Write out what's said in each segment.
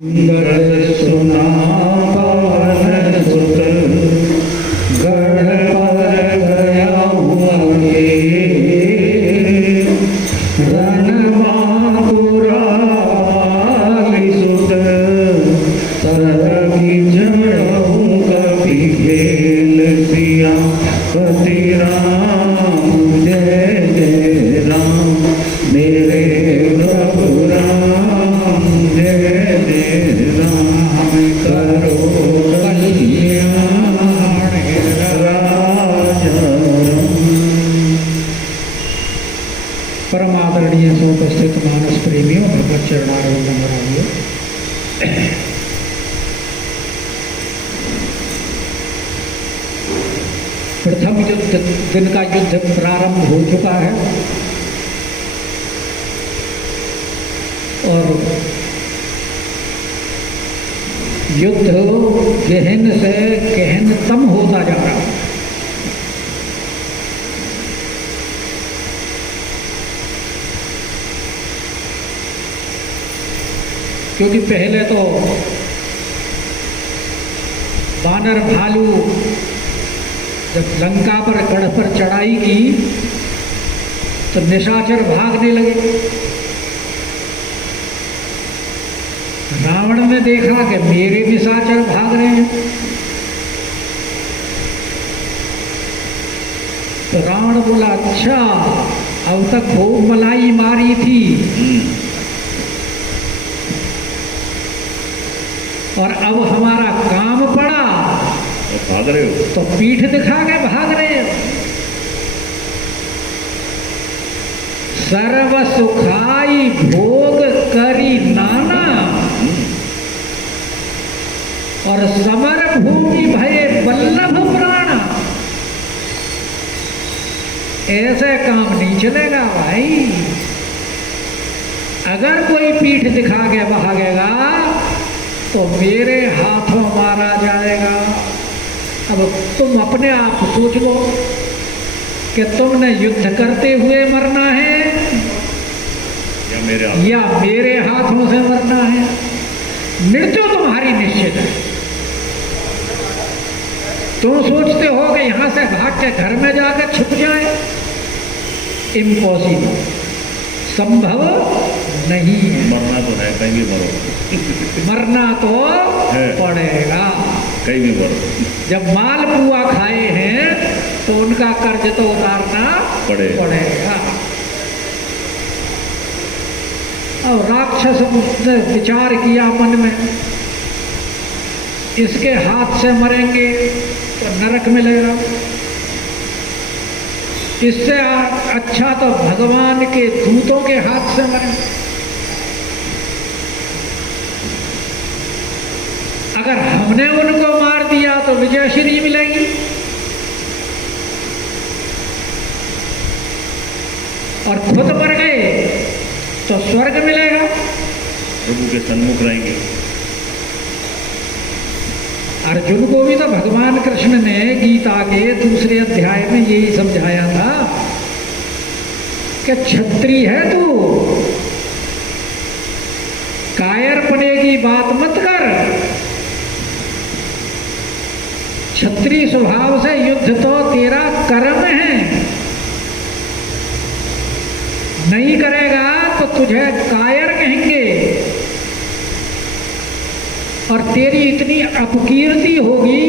सुना पवन सुत गढ़ पर गया हुआ रणमापुरा सुत तरगी जड़हूँ कभी खेल सिया पति राम जय जय राम मेरे प्रभु राम जय जय राम करो कल्याण राजा। परम आदरणीय उपस्थित मानस प्रेमियों भगवत चरणारविंद नमरामियों, प्रथम युद्ध दिन का युद्ध प्रारंभ हो चुका है और युद्ध गहन से गहनतम होता जा रहा है। क्योंकि पहले तो वानर भालू जब लंका पर गढ़ पर चढ़ाई की तो निशाचर भागने लगे। रावण ने देखा कि मेरे निशाचर भाग रहे हैं, तो रावण बोला अच्छा अब तक खूब मलाई मारी थी और अब हमारा काम पड़ा भाग रहे हो तो पीठ दिखा के भाग रहे हो। सर्व सुखाई भोग करी नाना और समर भूमि भये बल्लभ प्राण। ऐसे काम नहीं चलेगा भाई। अगर कोई पीठ दिखा के भागेगा तो मेरे हाथों मारा जाएगा। अब तुम अपने आप सोच लो कि तुमने युद्ध करते हुए मरना है या मेरे हाथों से मरना है। मृत्यु तुम्हारी निश्चित है। तुम सोचते हो कि यहां से भाग के घर में जाकर छुप जाए, इम्पॉसिबल, संभव नहीं है। मरना तो है, कहीं भी मरो मरना तो पड़ेगा, कहीं भी मरो। जब माल पुआ खाए हैं तो उनका कर्ज तो उतारना पड़ेगा। और राक्षस ने विचार किया मन में, इसके हाथ से मरेंगे तो नरक मिलेगा, इससे अच्छा तो भगवान के दूतों के हाथ से मरें। अगर हमने उनको मार दिया तो विजयश्री मिलेगी और खुद मर गए तो स्वर्ग मिलेगा, प्रभु के सन्मुख रहेंगे। अर्जुन को भी तो भगवान कृष्ण ने गीता के दूसरे अध्याय में यही समझाया था कि क्षत्रिय है तू, कायरपने की बात मत कर। क्षत्रिय स्वभाव से युद्ध तो तेरा कर्म है, नहीं करेगा तो तुझे कायर कहेंगे और तेरी इतनी अपकीर्ति होगी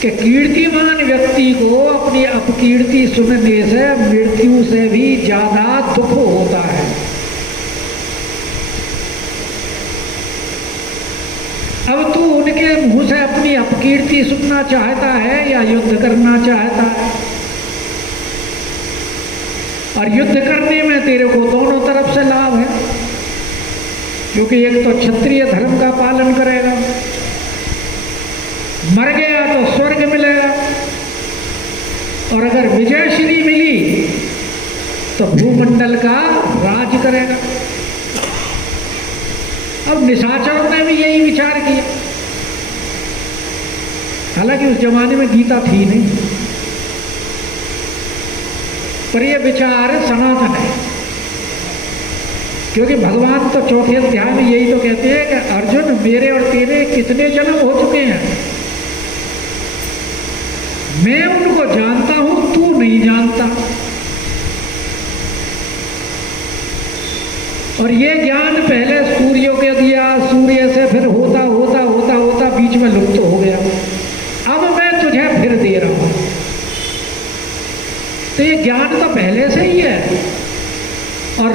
कि कीर्तिमान व्यक्ति को अपनी अपकीर्ति सुनने से मृत्यु से भी ज्यादा दुख होता है। अब तू उनके मुंह से अपनी अपकीर्ति सुनना चाहता है या युद्ध करना चाहता है? और युद्ध करने में तेरे को दोनों तरफ से लाभ है, क्योंकि एक तो क्षत्रिय धर्म का पालन करेगा, मर गया तो स्वर्ग मिलेगा, और अगर विजयश्री मिली तो भूमंडल का राज करेगा। अब निशाचरों ने भी यही विचार किया, हालांकि उस जमाने में गीता थी नहीं, पर यह विचार सनातन है। क्योंकि भगवान तो चौथे अध्याय में यही तो कहते हैं कि अर्जुन मेरे और तेरे कितने जन्म हो चुके हैं, मैं उनको जानता हूं, तू नहीं जानता। और ये ज्ञान पहले सूर्य को दिया, सूर्य से फिर होता होता होता होता बीच में लुप्त हो गया, अब मैं तुझे फिर दे रहा हूं। तो ये ज्ञान तो पहले से ही है। और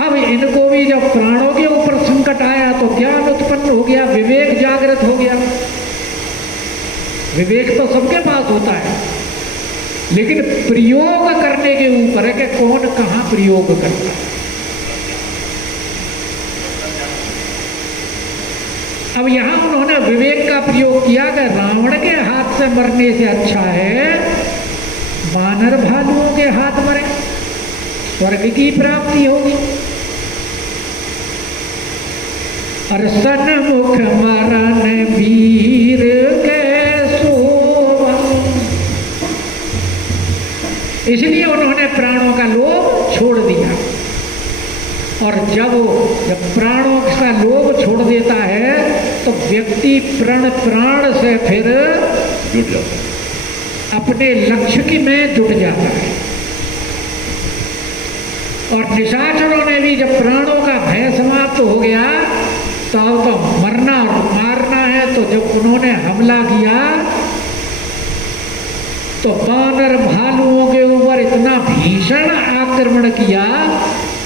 अब इनको भी जब प्राणों के ऊपर संकट आया तो ज्ञान उत्पन्न हो गया, विवेक जागृत हो गया। विवेक तो सबके पास होता है, लेकिन प्रयोग करने के ऊपर है कि कौन कहां प्रयोग करता है। अब यहां उन्होंने विवेक का प्रयोग किया कि रावण के हाथ से मरने से अच्छा है वानर भालुओं के हाथ मरे, स्वर्ग की प्राप्ति होगी। और सन्मुख मरण वीर के सोवा, इसलिए उन्होंने प्राणों का लोभ छोड़ दिया। और जब प्राणों का लोभ छोड़ देता है तो व्यक्ति प्राण से फिर जुट जाता है, अपने लक्ष्य की में जुट जाता है। और निशाचरों ने भी जब प्राणों का भय समाप्त हो गया तो अब तो मरना और मारना है, तो जब उन्होंने हमला किया तो वानर भालुओं के ऊपर इतना भीषण आक्रमण किया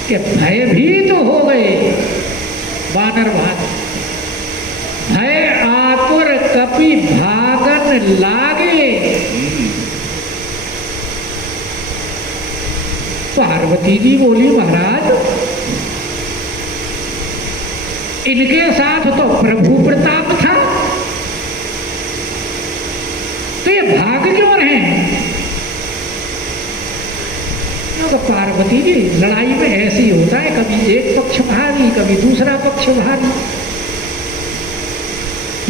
कि भयभीत हो गए वानर भालू। भय आतुर कपि भागन लागे। पार्वती जी बोली महाराज इनके साथ तो प्रभु प्रताप था, तो ये भाग क्यों रहे हैं? तो पार्वती जी लड़ाई में ऐसे ही होता है, कभी एक पक्ष भारी कभी दूसरा पक्ष भारी,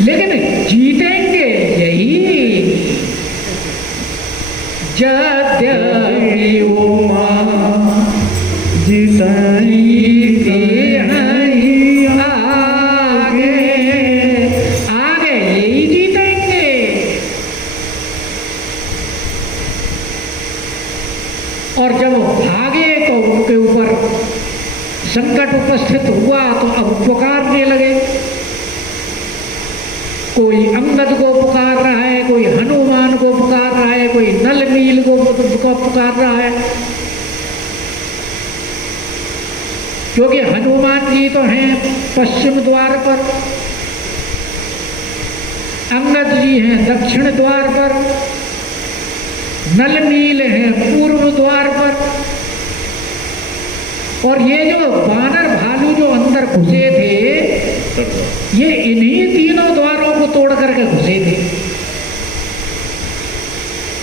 लेकिन जीतेंगे यही। जद्यपि उमा जीते हैं आगे आगे यही जीतेंगे। और जब भागे तो उनके ऊपर संकट उपस्थित हुआ तो अब पुकारने लगे। कोई अंगद को पुकार रहा है, कोई हनुमान को पुकार रहा है, कोई नल नील को पुकार रहा है। क्योंकि हनुमान जी तो हैं पश्चिम द्वार पर, अंगद जी हैं दक्षिण द्वार पर, नल नील हैं पूर्व द्वार पर। और ये जो वानर भालू जो अंदर घुसे थे ये इन्हीं तीनों द्वारों को तोड़ करके घुसे थे।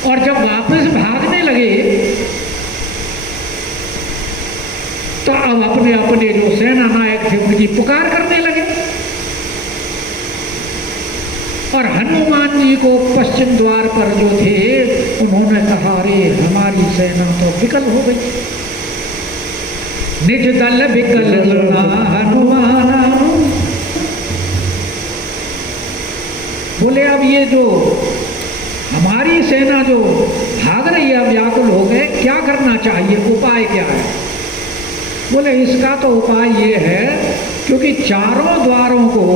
और जब वापस भागने लगे तो अब अपने अपने जो सेना नायक थे उनकी पुकार करने लगे। और हनुमान जी को पश्चिम द्वार पर जो थे उन्होंने कहा अरे हमारी सेना तो विकल हो गई। निज दल विकल हनुमान, बोले अब ये जो हमारी सेना जो भाग रही है व्याकुल हो गए, क्या करना चाहिए, उपाय क्या है? बोले इसका तो उपाय ये है क्योंकि चारों द्वारों को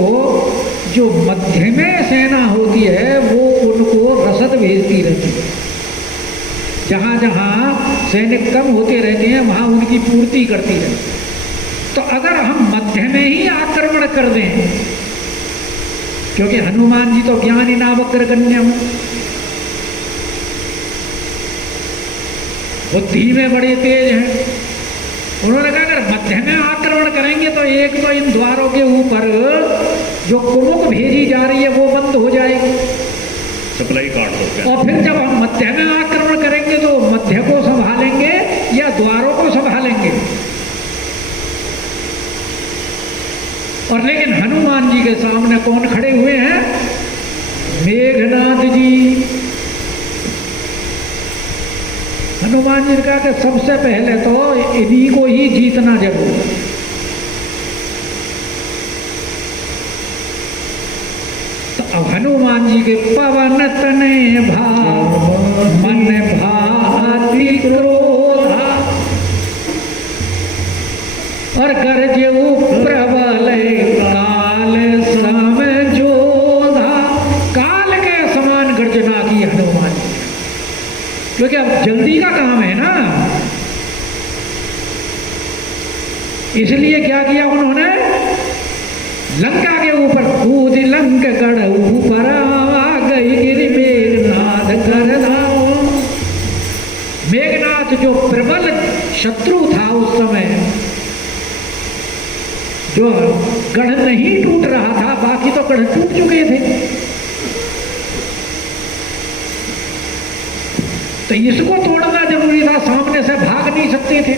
जो मध्य में सेना होती है वो उनको रसद भेजती रहती है। जहाँ जहाँ सैनिक कम होते रहते हैं वहाँ उनकी पूर्ति करती रहती है। तो अगर हम मध्य में ही आक्रमण कर दें, क्योंकि हनुमान जी तो ज्ञानी नावक्र कन्यम, बुद्धि में बड़े तेज हैं। उन्होंने कहा अगर मध्य में आक्रमण करेंगे तो एक तो इन द्वारों के ऊपर जो कुमुक भेजी जा रही है वो बंद हो जाएगी, सप्लाई काट दो। और फिर जब हम मध्य में आक्रमण करेंगे तो मध्य को संभालेंगे या द्वारों को संभालेंगे। और लेकिन हनुमान जी के सामने कौन खड़े हुए हैं? मेघनाथ जी। हनुमान जी ने कहा कि सबसे पहले तो इन्हीं को ही जीतना जरूर है। तो अब हनुमान जी के पवन तने भाव मन भाति क्रोधा और गरजेऊ प्रबल काल सम जोधा। काल के समान गर्जना की हनुमान जी, क्योंकि अब जल्दी का काम है ना, इसलिए क्या किया उन्होंने, लंका के ऊपर कूद लंक गढ़ ऊपर आ गई गिरि मेघनाथ कर धाओ। मेघनाथ जो प्रबल शत्रु था उस समय, जो गढ़ नहीं टूट रहा था, बाकी तो गढ़ टूट चुके थे, तो इसको तोड़ना जरूरी था। सामने से भाग नहीं सकते थे,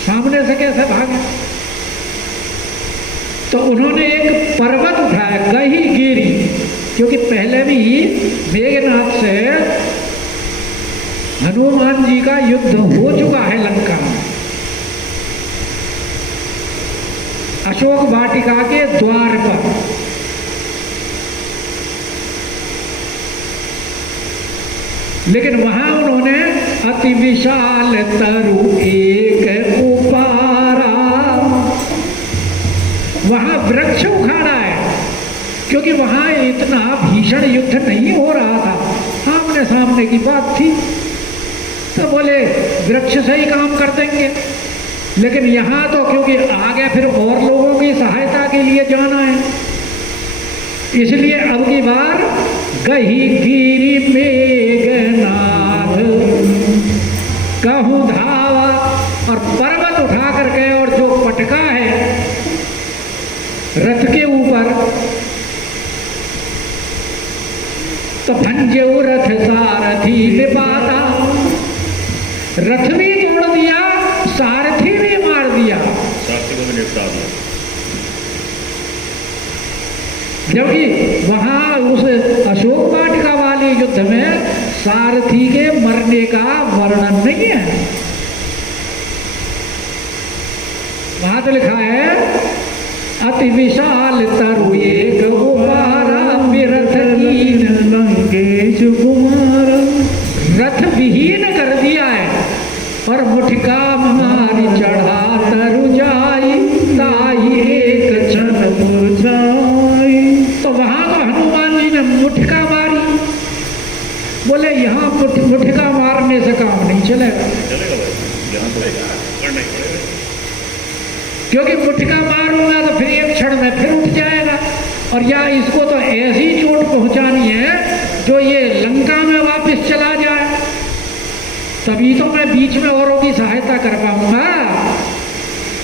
सामने से कैसे भागे, तो उन्होंने एक पर्वत उठाया, गही गिरी, क्योंकि पहले भी मेघनाथ से हनुमान जी का युद्ध हो चुका है लंका में, अशोक वाटिका के द्वार पर। लेकिन वहां उन्होंने अति विशाल तरु एक उपारा, वहां वृक्ष उखाड़ा है, क्योंकि वहां इतना भीषण युद्ध नहीं हो रहा था, सामने सामने की बात थी, तो बोले वृक्ष से ही काम कर देंगे। लेकिन यहां तो क्योंकि आगे फिर और लोगों की सहायता के लिए जाना है, इसलिए अब की बार गही गिरी मेघनाथ कहूं धावा, और पर्वत उठा करके और जो पटका है रथ के ऊपर, तो भंजेऊ रथ सारथी विपाता, रथ भी तोड़ दिया, सारथी भी मार दिया, सारथी को भी निपटा दिया। जबकि वहां उस अशोक वाटिका वाले युद्ध में सारथी के मरने का वर्णन नहीं है, वहां तो लिखा है अति विशाल तरु एक उपारा विरथ कीन लंकेश कुमार, रथ विहीन कर दिया है, और मुठिका मारी चढ़ा तरु जाई, ताई एक क्षण मुरझाई। तो वहां तो हनुमान जी ने मुठिका मारी, बोले यहाँ मुठिका मारने से काम नहीं चलेगा, चलेगा भाई, यहाँ पड़ेगा, करना ही पड़ेगा, क्योंकि मुठिका मारूंगा तो फिर एक क्षण में फिर उठ जाएगा, और या इसको तो ऐसी चोट पहुंचानी है जो ये लंका में वापस चला जाए, तभी तो मैं बीच में औरों की सहायता कर पाऊंगा।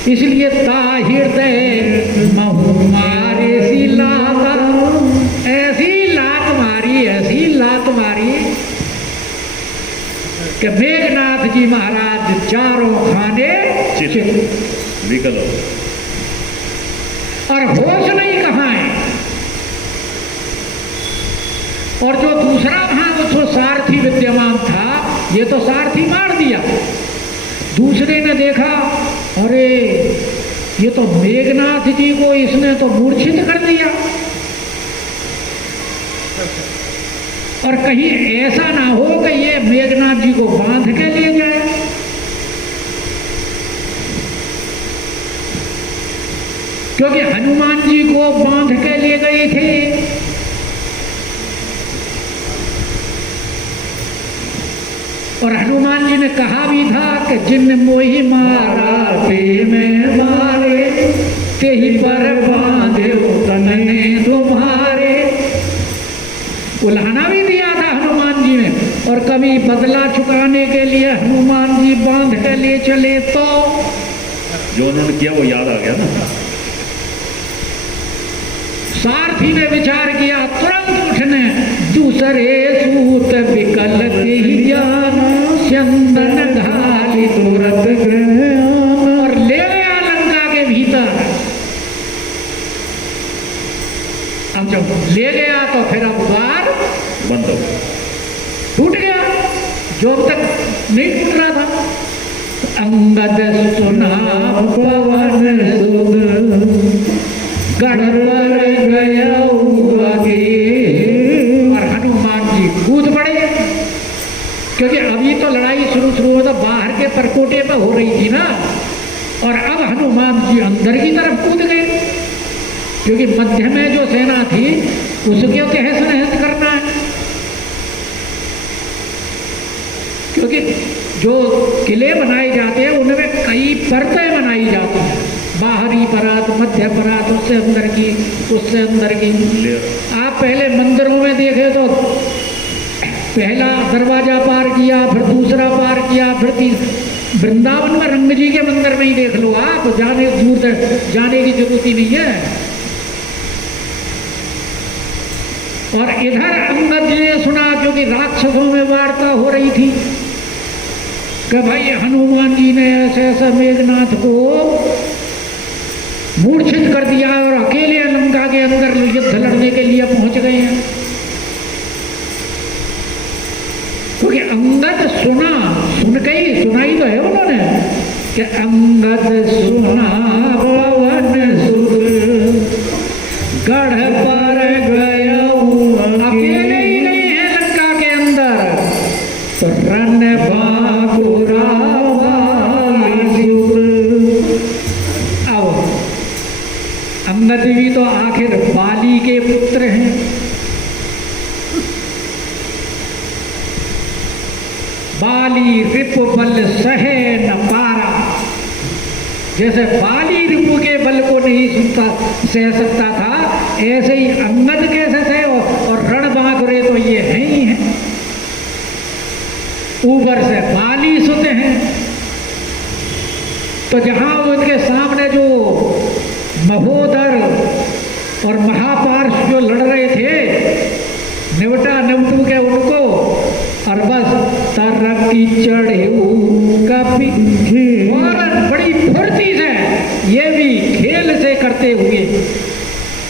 इसलिए ताहिर्दय महु मारे सी लाता, ऐसी लात मारी, ऐसी लात मारी कि मेघनाथ जी महाराज चारों खाने चित, निकलो, और होश नहीं कहाँ है। और जो दूसरा वहां जो सारथी विद्यमान था, ये तो सारथी मार दिया, दूसरे ने देखा अरे ये तो मेघनाथ जी को इसने तो मूर्छित कर दिया, और कहीं ऐसा ना हो कि ये मेघनाथ जी को बांध के ले जाए। क्योंकि हनुमान जी को बांध के ले गए थे, और हनुमान जी ने कहा भी था कि जिन मोहि मारा ते में मारे, ते ही पर बांधे तने तुम्हारे। उल्हाना भी दिया था हनुमान जी ने, और कभी बदला चुकाने के लिए हनुमान जी बांध के ले चले तो जो उन्होंने किया वो याद आ गया ना। सारथी ने विचार किया, तुरंत उठने दूसरे सूत विकल ही जाना, चंदन ढाली तुरंत और ले गया लंका के भीतर। अब जब ले गया तो फिर अब द्वार बंद हो, टूट गया, जो अब तक नहीं टूट रहा अंगद सुना पवन सुत गढ़ पर गया आगे। और हनुमान जी कूद पड़े, क्योंकि अभी तो लड़ाई शुरू हो तो बाहर के परकोटे पर हो रही थी ना, और अब हनुमान जी अंदर की तरफ कूद गए, क्योंकि मध्य में जो सेना थी उसके तहस नहस करना है। क्योंकि जो किले बनाए जाते हैं उनमें कई परतें बनाई जाती हैं, बाहरी परत, मध्य परत, उससे अंदर की, उससे अंदर की। आप पहले मंदिरों में देखे तो पहला दरवाजा पार किया, फिर दूसरा पार किया, फिर वृंदावन में रंग जी के मंदिर में ही देख लो आप, जाने दूर तक जाने की जरूरत ही नहीं है। और इधर अंगद जी ने सुना, क्योंकि राक्षसों में वार्ता हो रही थी कि भाई हनुमान जी ने ऐसे ऐसा मेघनाथ को मूर्छित कर दिया और अकेले लंका के अंदर युद्ध लड़ने के लिए पहुंच गए हैं। क्योंकि अंगद सुना, सुन के ही सुनाई तो है उन्होंने कि अंगद सुना पवन सुत गढ़ पर गया, अकेले ही नहीं है लंका के अंदर, तो रन बाकुरा आओ। अंगद भी तो आखिर बाली के पुत्र हैं, बाली रिपु बल सहे न पारा। जैसे बाली रिपु के बल को नहीं सह सकता था, ऐसे ही अंगद कैसे सहे, और रण बांकुरे तो ये है ही है, ऊपर से बाली सुते हैं। तो जहां उनके सामने जो महोदर और महापार्श जो लड़ रहे थे, निवटा निवटू के उनको, और बस तरक्की चढ़े कभी और बड़ी फुर्ती से, ये भी खेल से करते हुए,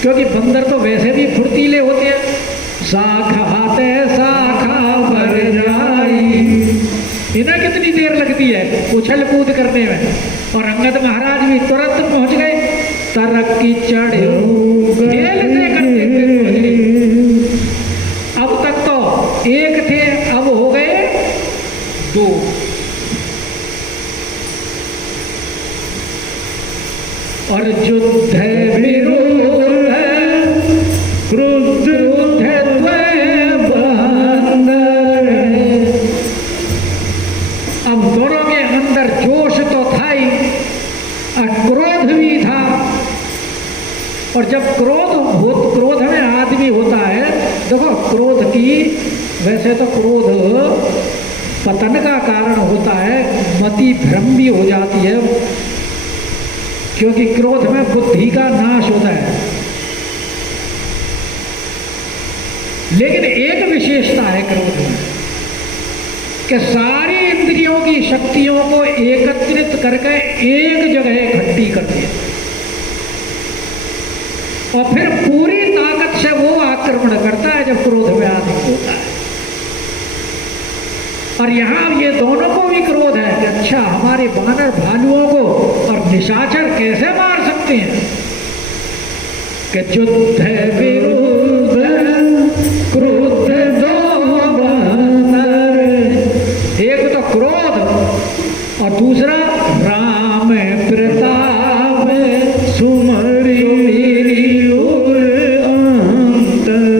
क्योंकि बंदर तो वैसे भी फुर्तीले होते हैं। शाखा हाथे शाखा भर जाई, इन्हें कितनी देर लगती है उछल कूद करने में, और अंगद महाराज भी तुरंत पहुंच गए। तरक्की चढ़े खेल से करते हुए, अब तक तो एक थे, अब हो गए दो। और युद्ध विरोध क्रुद्ध बंदर, अब दोनों के अंदर जोश तो था ही और क्रोध भी था। और जब क्रोध में आदमी होता है, देखो क्रोध की, वैसे तो क्रोध पतन का कारण होता है, मति भ्रम भी हो जाती है, क्योंकि क्रोध में बुद्धि का नाश होता है। लेकिन एक विशेषता है क्रोध में कि सारी इंद्रियों की शक्तियों को एकत्रित करके एक जगह इकट्ठी कर दिया, और फिर पूरी ताकत से वो आक्रमण करता है जब क्रोध में आदमी होता है। और यहाँ ये दोनों को भी क्रोध है कि अच्छा हमारे बानर भालुओं को और निशाचर कैसे मार सकते हैं, कि युद्ध विरुद्ध क्रोध दो बानर, एक तो क्रोध और दूसरा राम प्रताप सुमरी।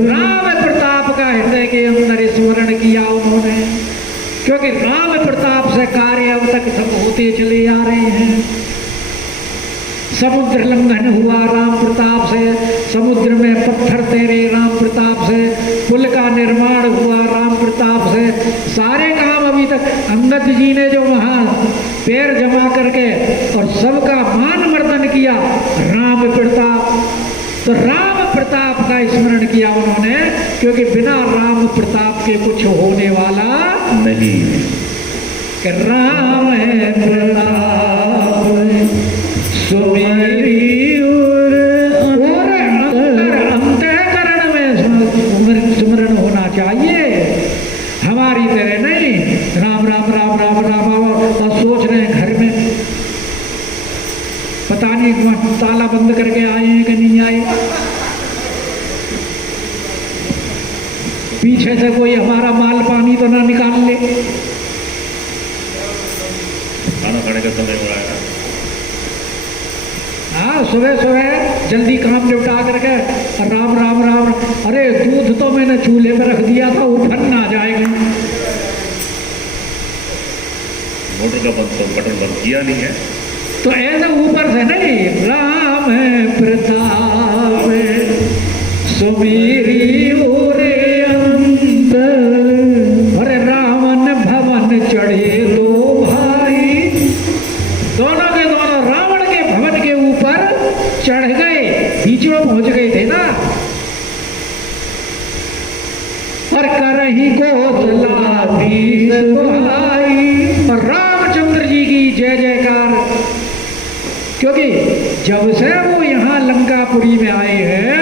राम प्रताप का हृदय के अंदर स्मरण किया उन्होंने, क्योंकि राम प्रताप से कार्य अब तक सब होते चले आ रहे हैं। समुद्र लंघन हुआ राम प्रताप से, समुद्र में पत्थर तैरे राम प्रताप से, पुल का निर्माण हुआ राम प्रताप से, सारे काम अभी तक अंगद जी ने जो वहाँ पैर जमा करके और सबका मान मर्दन किया राम प्रताप, तो राम प्रताप का स्मरण किया उन्होंने, क्योंकि बिना राम प्रताप के कुछ होने वाला नहीं। कि राम है प्रताप सुमेरी और अंतःकरण में सुमरण होना चाहिए, हमारी तरह नहीं राम राम राम राम राम और सोच रहे हैं घर में पता नहीं वहाँ ताला बंद करके आए हैं कि नहीं आए, पीछे से कोई हमारा माल पानी तो ना निकाल ले। खाना खाने का समय हो रहा है। हाँ, सुबह सुबह जल्दी काम निपटा करके राम राम राम। अरे दूध तो मैंने चूल्हे पर रख दिया था, उफन ना जाएगा। मोटर का बटन बंद किया नहीं है तो ऐसा ऊपर से नहीं, राम है प्रताप सुमीरी उरे अंत, अरे रावण भवन चढ़े दो भाई। दोनों के दोनों रावण के भवन के ऊपर चढ़ गए, बीच में पहुंच गए थे ना। और करही कौशलाधीश दुहाई, और रामचंद्र जी की जय जयकार। क्योंकि जब से वो यहाँ लंकापुरी में आए हैं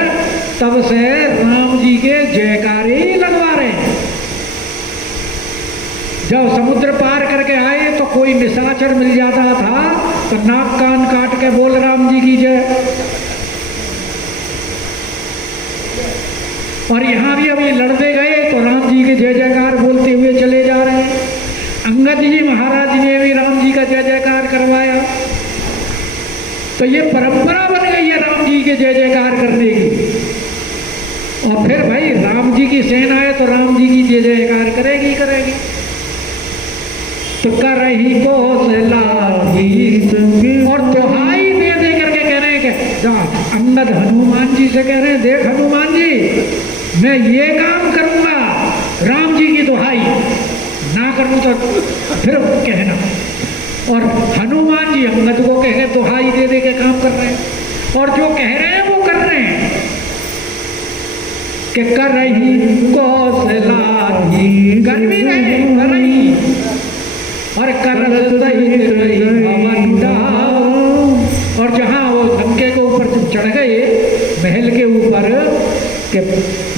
तब से राम जी के जयकारे ही लगवा रहे हैं। जब समुद्र पार करके आए तो कोई निशाचर मिल जाता था तो नाक कान काट के बोल राम जी की जय। और यहाँ भी अभी लड़ते गए तो राम जी के जय जयकार बोलते हुए चले जा रहे हैं। अंगद जी महाराज ने भी राम जी का जय जयकार करवाया। तो ये परंपरा बन गई है राम जी के जय जयकार करने की। और फिर भाई राम जी की सेना है तो राम जी की जय जयकार करेगी करेगी। तो कर रही कौशलाधीश, और दुहाई दे दे करके कह रहे हैं कि अंगद हनुमान जी से कह रहे हैं, देख हनुमान जी मैं ये काम करूंगा, राम जी की दुहाई ना करूं तो फिर कहना। और हनुमान जी अंगद को कहे दुहाई दे दे के काम कर रहे हैं, और जो कह रहे हैं वो कर रहे हैं कि कर रही कौशलाधीश, कर भी रहे कर रही, और करत सहित रही भवन डाल। और जहां वो लंके के ऊपर चढ़ गए, महल के ऊपर, कि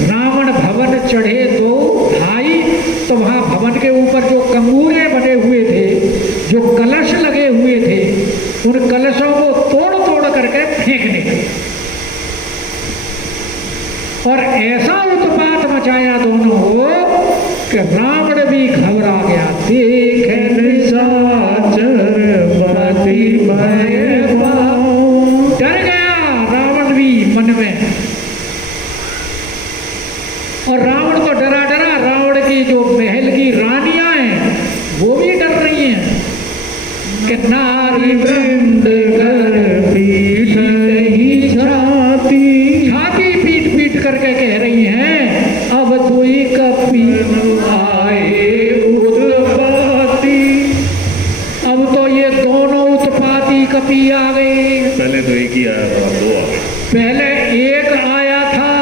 रावण भवन चढ़े दो भाई, तो वहां भवन के ऊपर जो कंगूरे बने हुए थे, जो कलश लगे हुए थे, उन कलशों को तोड़ तोड़ करके फेंकने लगे। और ऐसा उत्पात मचाया दोनों कि रावण भी घबरा गया। देखे निशाचर पति भय पाऊं, डर गया रावण भी मन में। और रावण को डरा डरा रावण की जो महल की रानियां हैं वो भी डर रही हैं कि नारी वृंद कर पीठ ही छाती, छाती पीट पीट करके कह रही हैं, अब दुई कपी आए उत्पाती। अब तो ये दोनों उत्पाती कपी आ गई। पहले तो एक ही आया था, दो आ गए। पहले एक आया था,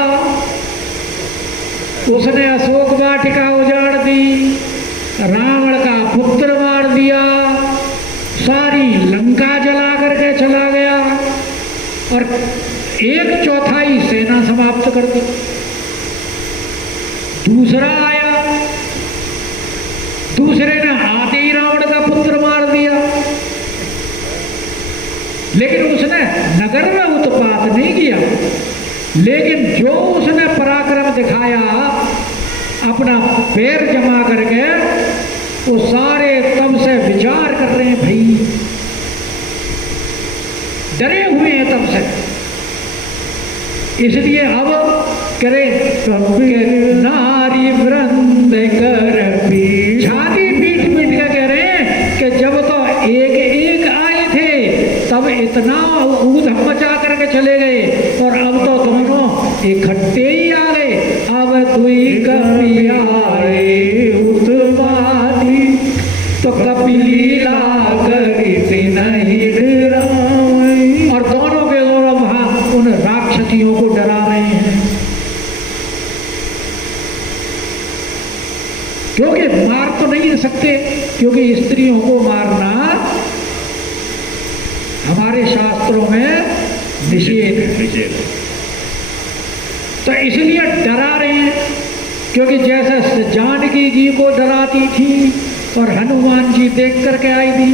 उसने अशोक वाटिका उजाड़ दी, रावण का पुत्र मार दिया, सारी लंका जला करके चला गया, और 1/4 सेना समाप्त कर दी। दूसरा आया, दूसरे ने आते ही रावण का पुत्र मार दिया, लेकिन उसने नगर में उत्पात नहीं किया। लेकिन जो उसने पराक्रम दिखाया, अपना पैर जमा करके, वो सारे तब से विचार कर रहे हैं, भाई डरे हुए हैं तब से। इसलिए अब करे नारी वृंद कर पीठ, छाती पीट पीट के कह रहे हैं कि जब तो एक एक आए थे तब इतना ऊधम मचा करके चले गए, और अब तो दोनों इकट्ठे ही आ गए। अब दुई कपी आए उत्पाती, तो कपी लीला करी नहीं डराई। और दोनों के दोनों वहां उन राक्षसियों को डरा रहे हैं, क्योंकि मार तो नहीं सकते, क्योंकि स्त्रियों को मारना हमारे शास्त्रों में निषेध है। तो इसलिए डरा रहे हैं, क्योंकि जैसे जानकी जी को डराती थी और हनुमान जी देख करके आई थी,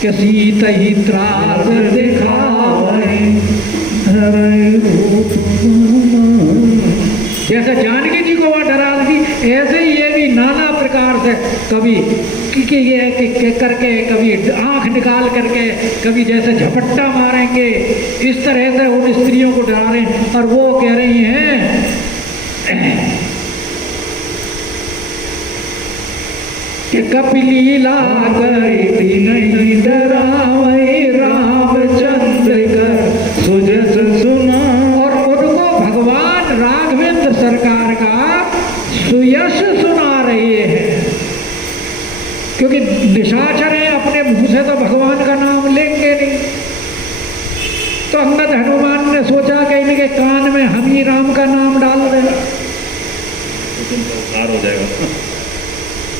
कि सीत ही त्रास दिखावे जैसे जानकी जी को वह डरा दी, ऐसे ही ये भी नाना प्रकार से कभी ये करके, कभी आंख निकाल करके, कभी जैसे झपट्टा मारेंगे, इस तरह से उन स्त्रियों को डरा रहे हैं। और वो कह रही हैं कि कपिलीला करती नहीं डरावे रामचंद्र कर सुजस सुना। और उनको भगवान राघवेंद्र सरकार का सुयश सुना रहे हैं, क्योंकि निशाचर हैं, अपने मुंह से तो भगवान का नाम लेंगे नहीं। तो अंगद हनुमान ने सोचा कि इनके कान में हम ही राम का नाम डाल दें, उद्धार हो जाएगा।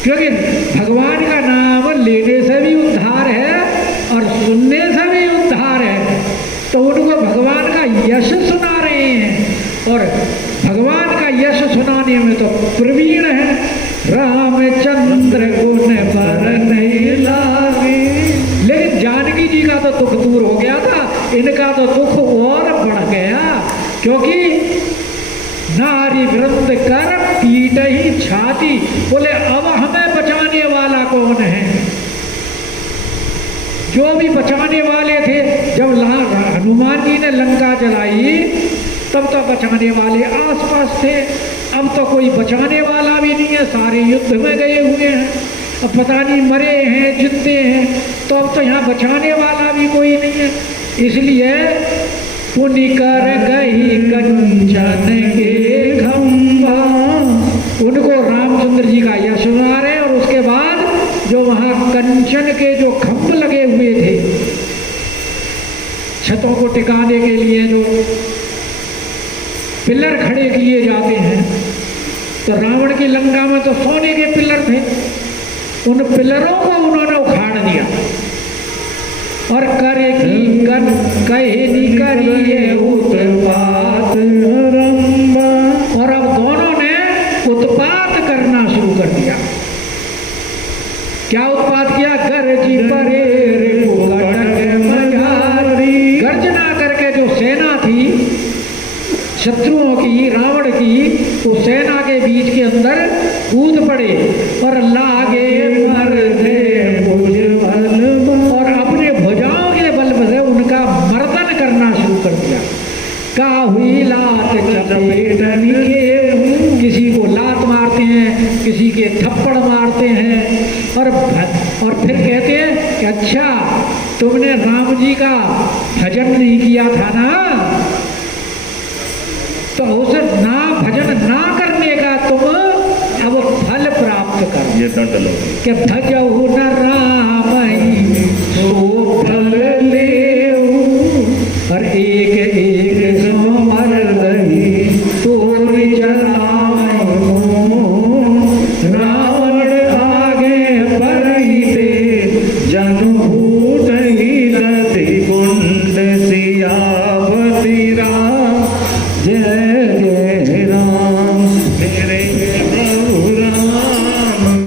क्योंकि भगवान का नाम लेने से भी उद्धार है और सुनने से भी उद्धार है। तो उनको भगवान का यश सुना रहे हैं, और भगवान का यश सुनाने में तो प्रवीण है। रामचंद्र गुण पर नहीं लागे। लेकिन जानकी जी का तो दुख दूर हो गया था, इनका तो दुख और बढ़ गया, क्योंकि नारी वृंद कर पीट ही छाती। बोले अब हमें बचाने वाला कौन है? जो भी बचाने वाले थे, जब हनुमान जी ने लंका जलाई तब तो बचाने वाले आसपास थे, अब तो कोई बचाने वाला भी नहीं है, सारे युद्ध में गए हुए हैं। अब पता नहीं मरे हैं जिंदे हैं, तो अब तो यहाँ बचाने वाला भी कोई नहीं है। इसलिए पुनि कर गई कंचन के खंभा, उनको रामचंद्र जी का यश सुना रहे। और उसके बाद जो वहाँ कंचन के जो खंभ लगे हुए थे, छतों को टिकाने के लिए जो पिलर खड़े किए जाते हैं, तो रावण की लंका में तो सोने के पिलर थे, उन पिलरों को उन्होंने उखाड़ दिया और करे की कहे नहीं करिए उत्पात रंबा। और अब दोनों ने उत्पात करना शुरू कर दिया। क्या उत्पात किया? गरजी परे गर्जना करके जो सेना थी शत्रुओं की, रावण की, उस सेना के बीच के अंदर कूद पड़े और लागे मर दे और अपने भुजाओं के बल से उनका मर्दन करना शुरू कर दिया। का हुई लात चपेटनी के, किसी को लात मारते हैं, किसी के थप्पड़ मारते हैं, और फिर कहते हैं कि अच्छा तुमने राम जी का भजन नहीं किया था ना, तो उसे ना भजन ना करने का तुम अब फल प्राप्त करो। ये दंड लो कि भजहु न राम